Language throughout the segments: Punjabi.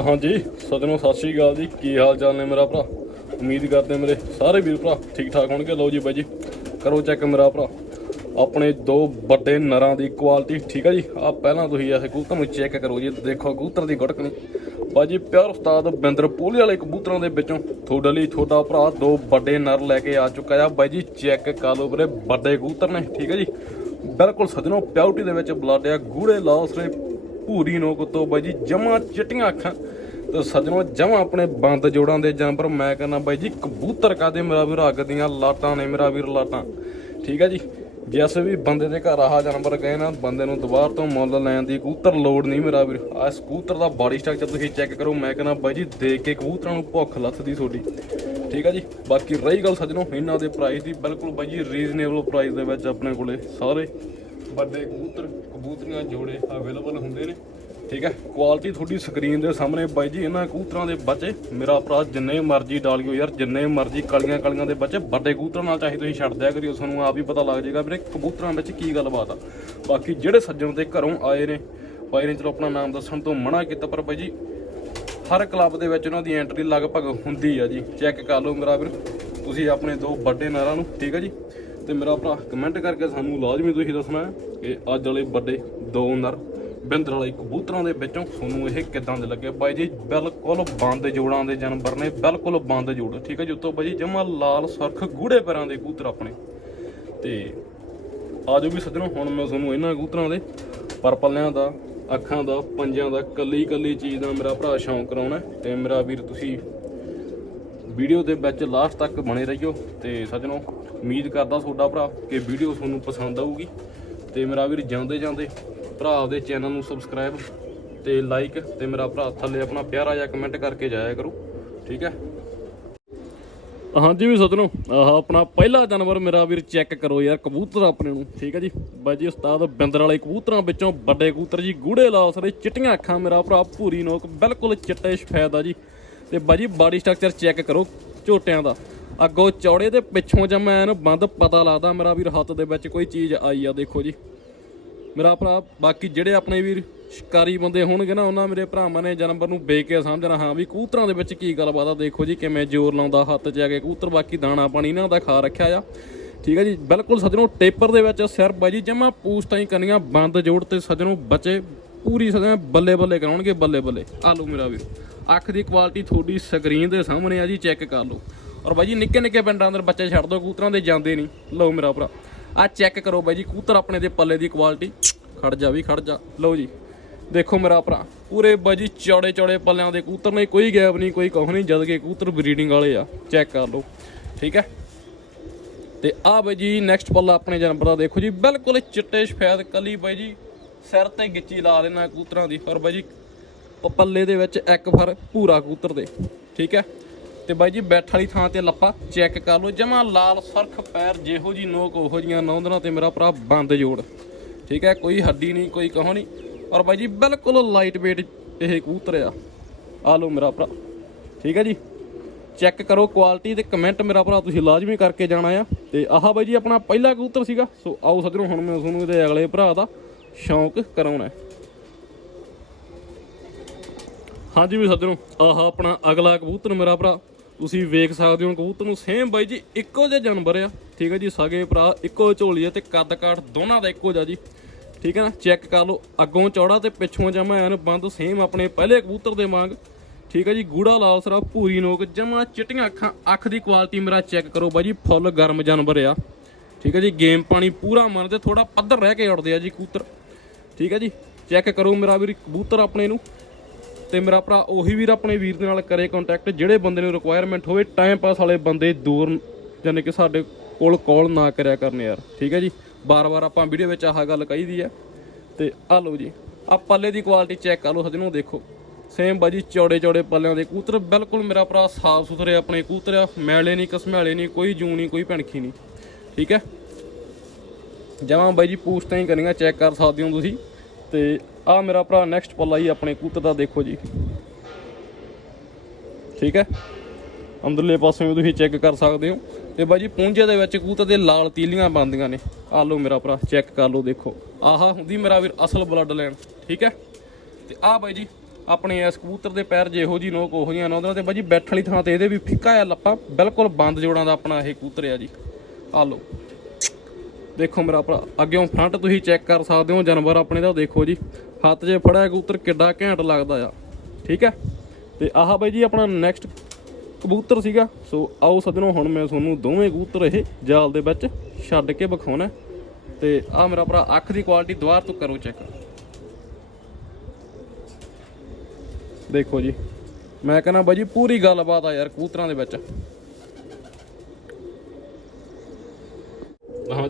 ਹਾਂਜੀ ਸਤਿਨੋ ਸਤਿ ਸ਼੍ਰੀ ਅਕਾਲ ਜੀ। ਕੀ ਹਾਲ ਚਾਲ ਨੇ ਮੇਰਾ ਭਰਾ? ਉਮੀਦ ਕਰਦੇ ਮੇਰੇ ਸਾਰੇ ਵੀਰ ਭਰਾ ਠੀਕ ਠਾਕ ਹੋਣਗੇ। ਲਓ ਜੀ ਬਾਈ ਜੀ, ਕਰੋ ਚੈੱਕ ਮੇਰਾ ਭਰਾ। ਆਪਣੇ ਦੋ ਵੱਡੇ ਨਰਾਂ ਦੀ ਕੁਆਲਿਟੀ ਠੀਕ ਹੈ ਜੀ? ਆ ਪਹਿਲਾਂ ਤੁਸੀਂ ਐਸੇ ਕਬੂਤਰ ਨੂੰ ਚੈੱਕ ਕਰੋ ਜੀ। ਦੇਖੋ, ਕਬੂਤਰ ਦੀ ਗੁਟਕਣੀ ਬਾਜੀ ਪਿਆਰ ਉਸਤਾਦ ਬਿੰਦਰ ਪੋਲੀ ਵਾਲੇ ਕਬੂਤਰਾਂ ਦੇ ਵਿੱਚੋਂ ਤੁਹਾਡੇ ਲਈ ਤੁਹਾਡਾ ਭਰਾ ਦੋ ਵੱਡੇ ਨਰ ਲੈ ਕੇ ਆ ਚੁੱਕਾ ਆ। ਬਾਈ ਜੀ ਚੈੱਕ ਕਰ ਲਓ ਵੀਰੇ, ਵੱਡੇ ਕਬੂਤਰ ਨੇ, ਠੀਕ ਹੈ ਜੀ? ਬਿਲਕੁਲ ਸਜਣੋ, ਪਿਆਉਟੀ ਦੇ ਵਿੱਚ ਬਲੱਡ ਆ। ਗੂੜੇ ਲਾਸਰੇ ਭੂਰੀ ਨੋਕ ਤੋਂ ਬਾਈ ਜੀ ਜਮਾ ਚਿੱਟੀਆਂ ਅੱਖਾਂ ਤੇ ਸੱਜਣੋ, ਜਮਾ ਆਪਣੇ ਬੰਦ ਜੋੜਾਂ ਦੇ ਜਾਨਵਰ। ਮੈਂ ਕਹਿੰਦਾ ਬਾਈ ਜੀ, ਕਬੂਤਰ ਕਾਦੇ ਮੇਰਾ ਵੀਰ ਅੱਗ ਦੀਆਂ ਲਾਟਾਂ ਨੇ ਮੇਰਾ ਵੀਰ ਲਾਟਾਂ। ਠੀਕ ਹੈ ਜੀ? ਜਿਸ ਵੀ ਬੰਦੇ ਦੇ ਘਰ ਆਹ ਜਾਨਵਰ ਗਏ ਨਾ, ਬੰਦੇ ਨੂੰ ਦੁਬਾਰ ਤੋਂ ਮੁੱਲ ਲੈਣ ਦੀ ਕਬੂਤਰ ਲੋੜ ਨਹੀਂ ਮੇਰਾ ਵੀਰ। ਆ ਕਬੂਤਰ ਦਾ ਬਾਡੀ ਸਟਰਕਚਰ ਤੁਸੀਂ ਚੈੱਕ ਕਰੋ। ਮੈਂ ਕਹਿੰਦਾ ਬਾਈ ਜੀ ਦੇਖ ਕੇ ਕਬੂਤਰਾਂ ਨੂੰ ਭੁੱਖ ਲੱਥਦੀ ਤੁਹਾਡੀ। ਠੀਕ ਹੈ ਜੀ? ਬਾਕੀ ਰਹੀ ਗੱਲ ਸੱਜਣੋ, ਇਹਨਾਂ ਦੇ ਪ੍ਰਾਈਸ ਦੀ। ਬਿਲਕੁਲ ਬਾਈ ਜੀ ਰੀਜ਼ਨੇਬਲ ਪ੍ਰਾਈਸ ਦੇ ਵਿੱਚ ਆਪਣੇ ਕੋਲੇ ਸਾਰੇ ਵੱਡੇ ਕਬੂਤਰ। ਕਬੂਤਰੀਆਂ ਜੋੜੇ ਅਵੇਲੇਬਲ ਹੁੰਦੇ ਨੇ। ਠੀਕ ਹੈ ਕੁਆਲਿਟੀ ਤੁਹਾਡੀ ਸਕਰੀਨ ਦੇ ਸਾਹਮਣੇ ਬਾਈ ਜੀ, ਇਹਨਾਂ ਕਬੂਤਰਾਂ ਦੇ ਬੱਚੇ। ਮੇਰਾ ਭਰਾ ਜਿੰਨੇ ਮਰਜ਼ੀ ਡਾਲਿਓ ਯਾਰ, ਜਿੰਨੇ ਮਰਜ਼ੀ ਕਲੀਆਂ ਕਲੀਆਂ ਦੇ ਬੱਚੇ, ਵੱਡੇ ਕਬੂਤਰਾਂ ਨਾਲ ਚਾਹੇ ਤੁਸੀਂ ਛੱਡ ਦਿਆ ਕਰਿਓ, ਤੁਹਾਨੂੰ ਆਪ ਹੀ ਪਤਾ ਲੱਗ ਜਾਏਗਾ ਵੀਰੇ ਕਬੂਤਰਾਂ ਵਿੱਚ ਕੀ ਗੱਲਬਾਤ ਆ। ਬਾਕੀ ਜਿਹੜੇ ਸੱਜਣ 'ਤੇ ਘਰੋਂ ਆਏ ਨੇ, ਬਾਈ ਨੇ ਚਲੋ ਆਪਣਾ ਨਾਮ ਦੱਸਣ ਤੋਂ ਮਨਾ ਕੀਤਾ, ਪਰ ਬਾਈ ਜੀ, ਹਰ ਕਲੱਬ ਦੇ ਵਿੱਚ ਉਹਨਾਂ ਦੀ ਐਂਟਰੀ ਲਗਭਗ ਹੁੰਦੀ ਆ ਜੀ। ਚੈੱਕ ਕਰ ਲਓ ਮੇਰਾ ਵੀਰ, ਤੁਸੀਂ ਆਪਣੇ ਦੋ ਵੱਡੇ ਨਾਰਾਂ ਨੂੰ, ਠੀਕ ਹੈ ਜੀ? ਤੇ ਮੇਰਾ ਭਰਾ ਕਮੈਂਟ ਕਰਕੇ ਸਾਨੂੰ ਲਾਜ਼ਮੀ ਤੁਸੀਂ ਦੱਸਣਾ ਕਿ ਅੱਜ ਵਾਲੇ ਵੱਡੇ ਦੋ ਨਰ ਬਿੰਦਰ ਵਾਲੇ ਕਬੂਤਰਾਂ ਦੇ ਵਿੱਚੋਂ ਤੁਹਾਨੂੰ ਇਹ ਕਿੱਦਾਂ ਦੇ ਲੱਗੇ? ਬਾਈ ਜੀ, ਬਿਲਕੁਲ ਬੰਦ ਜੋੜਾਂ ਦੇ ਜਾਨਵਰ ਨੇ, ਬਿਲਕੁਲ ਬੰਦ ਜੋੜ। ਠੀਕ ਹੈ ਜੀ, ਉੱਤੋਂ ਬਾਈ ਜੀ, ਜਮਾ ਲਾਲ ਸਰਖ ਗੂੜੇ ਪੈਰਾਂ ਦੇ ਕਬੂਤਰ ਆਪਣੇ। ਤੇ ਆਜੋ ਵੀ ਸੱਜਣੋ, ਹੁਣ ਮੈਂ ਤੁਹਾਨੂੰ ਇਹਨਾਂ ਕਬੂਤਰਾਂ ਦੇ ਪਰ ਪੱਲਿਆਂ ਦਾ, ਅੱਖਾਂ ਦਾ ਪੰਜਿਆਂ ਦਾ ਕੱਲੀ ਕੱਲੀ ਚੀਜ਼ ਦਾ ਮੇਰਾ ਭਰਾ ਸ਼ੌਂਕ ਕਰਾਉਣਾ ਹੈ। ਤੇ ਮੇਰਾ ਵੀਰ, ਤੁਸੀਂ ਵੀਡੀਓ ਦੇ ਵਿੱਚ ਲਾਸਟ ਤੱਕ ਬਣੇ ਰਹੀਓ ਤੇ ਸੱਜਣੋ, ਉਮੀਦ ਕਰਦਾ ਤੁਹਾਡਾ ਭਰਾ ਕਿ ਵੀਡੀਓ ਤੁਹਾਨੂੰ ਪਸੰਦ ਆਊਗੀ। ਤੇ ਮੇਰਾ ਵੀਰ ਜਾਂਦੇ ਜਾਂਦੇ ਭਰਾ ਦੇ ਚੈਨਲ ਨੂੰ ਸਬਸਕ੍ਰਾਈਬ ਤੇ ਲਾਈਕ ਤੇ ਮੇਰਾ ਭਰਾ ਥੱਲੇ ਆਪਣਾ ਪਿਆਰਾ ਜਿਹਾ ਕਮੈਂਟ ਕਰਕੇ ਜਾਇਆ ਕਰੋ, ਠੀਕ ਹੈ? ਹਾਂਜੀ ਵੀ ਸੱਜਣੋ, ਆਹ ਆਪਣਾ ਪਹਿਲਾ ਜਾਨਵਰ ਮੇਰਾ ਵੀਰ ਚੈੱਕ ਕਰੋ ਯਾਰ, ਕਬੂਤਰ ਆਪਣੇ ਨੂੰ, ਠੀਕ ਹੈ ਜੀ? ਬਾਜੀ ਉਸਤਾਦ ਬਿੰਦਰ ਵਾਲੇ ਕਬੂਤਰਾਂ ਵਿੱਚੋਂ ਵੱਡੇ ਕਬੂਤਰ ਜੀ, ਗੂੜੇ ਲਾਸਰੇ ਚਿੱਟੀਆਂ ਅੱਖਾਂ ਮੇਰਾ ਭਰਾ, ਭੂਰੀ ਨੋਕ, ਬਿਲਕੁਲ ਚਿੱਟੇ ਸਫੈਦ ਆ ਜੀ। ਤੇ ਬਾਜੀ ਬਾਡੀ ਸਟਰਕਚਰ ਚੈੱਕ ਕਰੋ ਝੋਟਿਆਂ ਦਾ। ਅੱਗੋਂ ਚੌੜੇ ਤੇ ਪਿੱਛੋਂ ਜਮਾ ਐਨ ਬੰਦ ਪਤਾ ਲੱਗਦਾ, ਮੇਰਾ ਵੀਰ ਹੱਥ ਦੇ ਵਿੱਚ ਕੋਈ ਚੀਜ਼ ਆਈ ਆ, ਦੇਖੋ ਜੀ। ਮੇਰਾ ਭਰਾ, ਬਾਕੀ ਜਿਹੜੇ ਆਪਣੇ ਵੀਰ ਸ਼ਿਕਾਰੀ ਬੰਦੇ ਹੋਣਗੇ ਨਾ, ਉਹਨਾਂ ਮੇਰੇ ਭਰਾਵਾਂ ਨੇ ਜਾਨਵਰ ਨੂੰ ਵੇਖ ਕੇ ਸਮਝਣਾ ਹਾਂ ਵੀ ਕੂਤਰਾਂ ਦੇ ਵਿੱਚ ਕੀ ਗੱਲਬਾਤ ਆ, ਦੇਖੋ ਜੀ ਕਿਵੇਂ ਜ਼ੋਰ ਲਾਉਂਦਾ, ਹੱਥ 'ਚ ਆ ਕੇ ਕੂਤਰ, ਬਾਕੀ ਦਾਣਾ ਪਾਣੀ ਇਹਨਾਂ ਦਾ ਖਾ ਰੱਖਿਆ ਆ। ਠੀਕ ਹੈ ਜੀ, ਬਿਲਕੁਲ ਸੱਜਣੋ, ਟੇਪਰ ਦੇ ਵਿੱਚ ਸਿਰ ਬਾਜੀ ਜਮਾ ਪੂਸਟਾਂ ਹੀ ਕਰਨੀਆਂ, ਬੰਦ ਜੋੜ ਤੇ ਸੱਜਣੋ ਬਚੇ ਪੂਰੀ ਸਦਾ ਬੱਲੇ ਬੱਲੇ ਕਰਾਉਣਗੇ, ਬੱਲੇ ਬੱਲੇ। ਆਲੂ ਮੇਰਾ ਵੀਰ। ਅੱਖ ਦੀ ਕੁਆਲਿਟੀ ਤੁਹਾਡੀ ਸਕਰੀਨ ਦੇ ਸਾਹਮਣੇ ਆ ਜੀ ਚੈੱਕ ਕਰ ਲਓ। ਔਰ ਬਾਈ ਜੀ, ਨਿੱਕੇ ਨਿੱਕੇ ਪਿੰਡਾਂ ਅੰਦਰ ਬੱਚੇ ਛੱਡ ਦੋ ਕੂਤਰਾਂ ਦੇ ਜਾਂਦੇ ਨਹੀਂ। ਲਓ ਮੇਰਾ ਭਰਾ ਆ ਚੈੱਕ ਕਰੋ ਬਾਈ ਜੀ ਕੂਤਰ ਆਪਣੇ ਦੇ ਪੱਲੇ ਦੀ ਕੁਆਲਿਟੀ ਖੜ ਜਾ ਵੀ, ਖੜ ਜਾ। ਲਓ ਜੀ, ਦੇਖੋ ਮੇਰਾ ਭਰਾ, ਪੂਰੇ ਬਾਜੀ ਚੌੜੇ ਚੌੜੇ ਪੱਲਿਆਂ ਦੇ ਕੂਤਰ ਨੇ, ਕੋਈ ਗੈਪ ਨਹੀਂ, ਕੋਈ ਕੁਛ ਨਹੀਂ, ਜਦ ਕਿ ਕਬੂਤਰ ਬਰੀਡਿੰਗ ਵਾਲੇ ਆ। ਚੈੱਕ ਕਰ ਲਓ, ਠੀਕ ਹੈ? ਤੇ ਆ ਬਾਈ ਜੀ ਨੈਕਸਟ ਪੱਲਾ ਆਪਣੇ ਜਾਨਵਰ ਦਾ ਦੇਖੋ ਜੀ, ਬਿਲਕੁਲ ਚਿੱਟੇ ਸਫੈਦ ਕਲੀ ਬਾਈ ਜੀ, ਸਿਰ ਤੇ ਗਿੱਚੀ ਲਾ ਲੈਣਾ ਕੂਤਰਾਂ ਦੀ। ਔਰ ਬਾਈ ਜੀ ਪੱਲੇ ਦੇ ਵਿੱਚ ਇੱਕ ਫਰ ਭੂਰਾ ਕਬੂਤਰ ਦੇ। ਠੀਕ ਹੈ? ਤੇ ਬਾਈ ਜੀ, ਬੈਠ ਵਾਲੀ ਥਾਂ ਤੇ ਲੱਪਾ, ਚੈੱਕ ਕਰ ਲਓ। ਜਮਾ ਲਾਲ ਸਰਖ ਪੈਰ, ਜਿਹੋ ਜੀ ਨੋਕ, ਉਹੋ ਜੀਆਂ ਨੌਂਦਣਾ ਤੇ ਮੇਰਾ ਭਰਾ ਬੰਦ ਜੋੜ। ਠੀਕ ਹੈ? ਕੋਈ ਹੱਡੀ ਨਹੀਂ, ਕੋਈ ਕਹੋ ਨਹੀਂ। ਔਰ ਬਾਈ ਜੀ, ਬਿਲਕੁਲ ਲਾਈਟ weight ਇਹ ਕਬੂਤਰ ਆ। ਆ ਲਓ ਮੇਰਾ ਭਰਾ। ਠੀਕ ਹੈ ਜੀ? ਚੈੱਕ ਕਰੋ ਕੁਆਲਿਟੀ ਤੇ ਕਮੈਂਟ ਮੇਰਾ ਭਰਾ ਤੁਸੀਂ ਲਾਜ਼ਮੀ ਕਰਕੇ ਜਾਣਾ ਆ। ਤੇ ਆਹ ਬਾਈ ਜੀ, ਆਪਣਾ ਪਹਿਲਾ ਕਬੂਤਰ ਸੀਗਾ। ਸੋ ਆਓ ਸੱਜਣੋ, ਹੁਣ ਮੈਂ ਤੁਹਾਨੂੰ ਇਹਦੇ ਅਗਲੇ ਭਰਾ ਦਾ ਸ਼ੌਂਕ ਕਰਾਉਣਾ ਹੈ ਹਾਂਜੀ ਵੀ ਸੱਜਣੋ ਆਹ ਆਪਣਾ ਅਗਲਾ ਕਬੂਤਰ ਮੇਰਾ ਭਰਾ। ਤੁਸੀਂ ਵੇਖ ਸਕਦੇ ਹੋ ਕਬੂਤਰ ਨੂੰ ਸੇਮ ਬਾਈ ਜੀ, ਇੱਕੋ ਜਿਹਾ ਜਾਨਵਰ ਆ। ਠੀਕ ਹੈ ਜੀ, ਸਗੇ ਭਰਾ, ਇੱਕੋ ਝੋਲੀ ਆ ਤੇ ਕੱਦ ਕਾਠ ਦੋਨਾਂ ਦਾ ਇੱਕੋ ਜਿਹਾ ਜੀ। ਠੀਕ ਹੈ ਨਾ, ਚੈੱਕ ਕਰ ਲਓ, ਅੱਗੋਂ ਚੌੜਾ ਤੇ ਪਿੱਛੋਂ ਜਮਾ ਐਨ ਬੰਦ, ਸੇਮ ਆਪਣੇ ਪਹਿਲੇ ਕਬੂਤਰ ਦੇ ਵਾਂਗ। ਠੀਕ ਹੈ ਜੀ, ਗੂੜਾ ਲਾਲ ਸਰਾ, ਭੂਰੀ ਨੋਕ, ਜਮਾ ਚਿੱਟੀਆਂ ਅੱਖਾਂ, ਅੱਖ ਦੀ ਕੁਆਲਿਟੀ ਮੇਰਾ ਚੈੱਕ ਕਰੋ ਬਾਈ ਜੀ, ਫੁੱਲ ਗਰਮ ਜਾਨਵਰ ਆ। ਠੀਕ ਹੈ ਜੀ, ਗੇਮ ਪਾਣੀ ਪੂਰਾ ਮਨ ਤੇ ਥੋੜਾ ਪੱਧਰ ਰਹਿ ਕੇ ਉੱਡਦੇ ਆ ਜੀ ਕਬੂਤਰ। ਠੀਕ ਹੈ ਜੀ, ਚੈੱਕ ਕਰੋ ਮੇਰਾ ਵੀਰ, ਕਬੂਤਰ ਆਪਣੇ ਨੂੰ। ਤੇ ਮੇਰਾ ਭਰਾ ਉਹੀ ਵੀਰ ਆਪਣੇ ਵੀਰ ਦੇ ਨਾਲ ਕਰੇ ਕੰਟੈਕਟ ਜਿਹੜੇ ਬੰਦੇ ਨੂੰ ਰਿਕੁਆਇਰਮੈਂਟ ਹੋਵੇ ਟਾਈਮ ਪਾਸ ਵਾਲੇ ਬੰਦੇ ਦੂਰ ਯਾਨੀ ਕਿ ਸਾਡੇ ਕੋਲ ਕਾਲ ਨਾ ਕਰਿਆ ਕਰਨ ਯਾਰ, ਠੀਕ ਹੈ ਜੀ? ਬਾਰ-ਬਾਰ ਆਪਾਂ ਵੀਡੀਓ ਵਿੱਚ ਆਹ ਗੱਲ ਕਹੀਦੀ ਹੈ। ਤੇ ਆ ਲਓ ਜੀ ਆ ਪੱਲੇ ਦੀ ਕੁਆਲਿਟੀ ਚੈੱਕ ਕਰ ਲਓ, ਸੱਜਣੋ ਦੇਖੋ। ਸੇਮ ਬਾਜੀ ਚੌੜੇ ਚੌੜੇ ਪੱਲਿਆਂ ਦੇ ਕੂਤਰ, ਬਿਲਕੁਲ ਮੇਰਾ ਭਰਾ ਸਾਫ਼ ਸੁਥਰੇ ਆਪਣੇ ਕੂਤਰ ਮੈਲੇ ਨਹੀਂ ਕਸਮੈਲੇ ਨਹੀਂ, ਕੋਈ ਜੂ ਨਹੀਂ, ਕੋਈ ਭਣਖੀ ਨਹੀਂ, ਠੀਕ ਹੈ? ਜਮਾਂ ਬਾਈ ਜੀ ਪੂਸਟਾਂ ਹੀ ਕਰਨੀਆਂ ਚੈੱਕ ਕਰ ਸਕਦੇ ਹੋ ਤੁਸੀਂ। ਤੇ ਆ ਮੇਰਾ ਭਰਾ ਨੈਕਸਟ ਪੱਲਾ ਹੀ ਆਪਣੇ ਕਬੂਤਰ ਦਾ ਦੇਖੋ ਜੀ। ਠੀਕ ਹੈ? ਅੰਦਰਲੇ ਪਾਸੇ ਵੀ ਤੁਸੀਂ ਚੈੱਕ ਕਰ ਸਕਦੇ ਹੋ। ਤੇ ਬਾਈ ਜੀ ਪੂੰਝੇ ਦੇ ਵਿੱਚ ਕਬੂਤਰ ਦੇ ਲਾਲ ਤੀਲੀਆਂ ਬੰਦੀਆਂ ਨੇ। ਆ ਲਓ ਮੇਰਾ ਭਰਾ ਚੈੱਕ ਕਰ ਲਓ ਦੇਖੋ। ਆਹ ਹੁੰਦੀ ਮੇਰਾ ਵੀਰ ਅਸਲ ਬਲੱਡ ਲਾਈਨ ਠੀਕ ਹੈ? ਤੇ ਆ ਬਾਈ ਜੀ ਆਪਣੇ ਇਸ ਕਬੂਤਰ ਦੇ ਪੈਰ ਜਿਹੋ ਜੀ ਨੋਕ ਉਹੋ ਜਿਹੀਆਂ ਨੇ ਉਹਨਾਂ ਤੇ ਬਾਜੀ ਬੈਠਣ ਵਾਲੀ ਥਾਂ ਤੇ ਇਹਦੇ ਵੀ ਫਿੱਕਾ ਆ ਲੱਪਾ, ਬਿਲਕੁਲ ਬੰਦ ਜੋੜਾਂ ਦਾ ਆਪਣਾ ਇਹ ਕਬੂਤਰ ਆ ਜੀ। ਆ ਲਓ। ਦੇਖੋ ਮੇਰਾ ਭਰਾ ਅੱਗਿਓਂ ਫਰੰਟ ਤੁਸੀਂ ਚੈੱਕ ਕਰ ਸਕਦੇ ਹੋ, ਜਾਨਵਰ ਆਪਣੇ ਦਾ, ਦੇਖੋ ਜੀ। ਹੱਥ 'ਚ ਫੜਿਆ ਕਬੂਤਰ ਕਿੱਡਾ ਘੈਂਟ ਲੱਗਦਾ ਆ। ਠੀਕ ਹੈ? ਤੇ ਆਹ ਬਾਈ ਜੀ ਆਪਣਾ ਨੈਕਸਟ ਕਬੂਤਰ ਸੀਗਾ। ਸੋ ਆਓ ਸੱਜਣੋ, ਹੁਣ ਮੈਂ ਤੁਹਾਨੂੰ ਦੋਵੇਂ ਕਬੂਤਰ ਇਹ ਜਾਲ ਦੇ ਵਿੱਚ ਛੱਡ ਕੇ ਵਿਖਾਉਣਾ। ਤੇ ਆਹ ਮੇਰਾ ਭਰਾ, ਅੱਖ ਦੀ ਕੁਆਲਿਟੀ ਦੁਬਾਰ ਤੋਂ ਕਰੋ ਚੈੱਕ ਦੇਖੋ ਜੀ, ਮੈਂ ਕਹਿੰਦਾ ਬਾਈ ਜੀ, ਪੂਰੀ ਗੱਲਬਾਤ ਆ ਯਾਰ ਕਬੂਤਰਾਂ ਦੇ ਵਿੱਚ।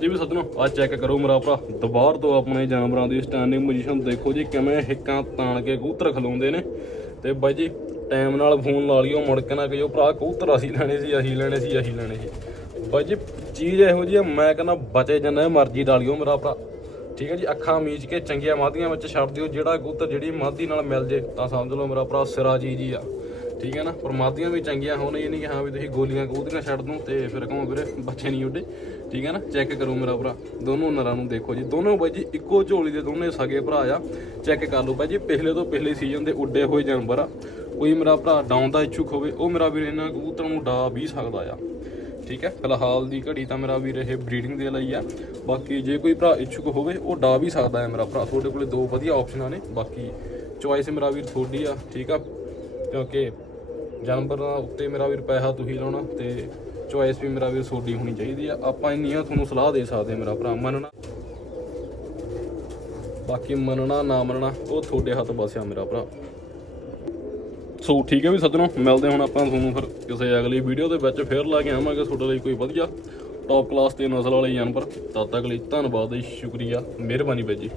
ਹਾਂਜੀ ਵੀ ਸੱਜਣੋ, ਆ ਚੈੱਕ ਕਰੋ ਮੇਰਾ ਭਰਾ। ਦੁਬਾਰ ਤੋਂ ਆਪਣੇ ਜਾਨਵਰਾਂ ਦੀ ਸਟੈਂਡਿੰਗ ਪੋਜੀਸ਼ਨ ਦੇਖੋ ਜੀ, ਕਿਵੇਂ ਹਿੱਕਾਂ ਤਾਣ ਕੇ ਕਬੂਤਰ ਖਲੋਂਦੇ ਨੇ। ਤੇ ਬਾਈ ਜੀ ਟਾਈਮ ਨਾਲ ਫੋਨ ਲਾ ਲਿਓ, ਮੁੜ ਕੇ ਨਾ ਕਿ ਭਰਾ, ਕਬੂਤਰ ਅਸੀਂ ਲੈਣੇ ਸੀ, ਅਸੀਂ ਲੈਣੇ ਸੀ, ਅਸੀਂ ਲੈਣੇ ਸੀ। ਬਾਈ ਜੀ, ਚੀਜ਼ ਇਹੋ ਜੀ ਆ, ਮੈਂ ਕਹਿੰਦਾ ਬਚੇ ਜਿੰਨਾ ਮਰਜ਼ੀ ਡਾਲਿਓ ਮੇਰਾ ਭਰਾ। ਠੀਕ ਹੈ ਜੀ, ਅੱਖਾਂ ਮੀਚ ਕੇ ਚੰਗੀਆਂ ਮਾਧੀਆਂ ਵਿੱਚ ਛੱਡ ਦਿਓ, ਜਿਹੜਾ ਕਬੂਤਰ ਜਿਹੜੀ ਮਾਧੀ ਨਾਲ ਮਿਲ ਜੇ, ਤਾਂ ਸਮਝ ਲਓ ਮੇਰਾ ਭਰਾ, ਸਿਰਾ ਜੀ ਜੀ ਆ। ਠੀਕ ਹੈ ਨਾ? ਪਰ ਵੀ ਚੰਗੀਆਂ ਹੋਣ, ਇਹ ਨਹੀਂ ਕਿ ਹਾਂ ਵੀ ਤੁਸੀਂ ਗੋਲੀਆਂ ਕਬੂਤਰੀਆਂ ਛੱਡ ਦੂੰ ਤੇ ਫਿਰ ਕਹੋ ਵੀਰੇ, ਬੱਚੇ ਨਹੀਂ ਉੱਡੇ। ਠੀਕ ਹੈ ਨਾ? ਚੈੱਕ ਕਰੋ ਮੇਰਾ ਭਰਾ। ਦੋਨੋਂ ਨਰਾਂ ਨੂੰ ਦੇਖੋ ਜੀ। ਦੋਨੋਂ ਬਾਈ ਜੀ ਇੱਕੋ ਝੋਲੀ ਦੇ ਦੋਨੇ ਸਗੇ ਭਰਾ ਆ। ਚੈੱਕ ਕਰ ਲਓ ਬਾਈ ਜੀ ਪਿਛਲੇ ਤੋਂ ਪਿਛਲੇ ਸੀਜ਼ਨ ਦੇ ਉੱਡੇ ਹੋਏ ਜਾਨਵਰ ਆ। ਕੋਈ ਮੇਰਾ ਭਰਾ ਡਾਊਨ ਦਾ ਇੱਛੁਕ ਹੋਵੇ, ਉਹ ਮੇਰਾ ਵੀਰ ਇਹਨਾਂ ਕਬੂਤਰਾਂ ਨੂੰ ਡਾ ਵੀ ਸਕਦਾ ਆ। ਠੀਕ ਹੈ? ਫਿਲਹਾਲ ਦੀ ਘੜੀ ਤਾਂ ਮੇਰਾ ਵੀਰ ਇਹ ਬਰੀਡਿੰਗ ਦੇ ਲਈ ਆ। ਬਾਕੀ ਜੇ ਕੋਈ ਭਰਾ ਇੱਛੁਕ ਹੋਵੇ, ਉਹ ਡਾ ਵੀ ਸਕਦਾ ਹੈ ਮੇਰਾ ਭਰਾ। ਤੁਹਾਡੇ ਕੋਲੇ ਦੋ ਵਧੀਆ ਆਪਸ਼ਨਾਂ ਨੇ। ਬਾਕੀ ਚੁਆਇਸ ਮੇਰਾ ਵੀਰ ਤੁਹਾਡੀ ਆ। ਠੀਕ ਆ? ਕਿਉਂਕਿ ਜਾਨਵਰਾਂ ਉੱਤੇ ਮੇਰਾ ਵੀਰ ਪੈਸਾ ਤੁਸੀਂ ਲਾਉਣਾ ਤੇ ਚੁਆਇਸ ਵੀ ਮੇਰਾ ਵੀਰ ਤੁਹਾਡੀ ਹੋਣੀ ਚਾਹੀਦੀ ਆ। ਆਪਾਂ ਇੰਨੀਆਂ ਤੁਹਾਨੂੰ ਸਲਾਹ ਦੇ ਸਕਦੇ ਮੇਰਾ ਭਰਾ, ਮੰਨਣਾ। ਬਾਕੀ ਮੰਨਣਾ, ਨਾ ਮੰਨਣਾ, ਉਹ ਤੁਹਾਡੇ ਹੱਥ ਵਸਿਆ ਮੇਰਾ ਭਰਾ। ਸੋ ਠੀਕ ਹੈ ਵੀ ਸੱਜਣੋ, ਮਿਲਦੇ ਹੁਣ ਆਪਾਂ ਤੁਹਾਨੂੰ ਫਿਰ ਕਿਸੇ ਅਗਲੀ ਵੀਡੀਓ ਦੇ ਵਿੱਚ। ਫੇਰ ਲਾ ਕੇ ਆਵਾਂਗੇ ਤੁਹਾਡੇ ਲਈ ਕੋਈ ਵਧੀਆ ਟੌਪ ਕਲਾਸ ਤੇ ਨਸਲ ਵਾਲੇ ਜਾਨਵਰ। ਤਦ ਤੱਕ ਲਈ ਧੰਨਵਾਦ ਜੀ, ਸ਼ੁਕਰੀਆ, ਮਿਹਰਬਾਨੀ ਬਾਈ ਜੀ।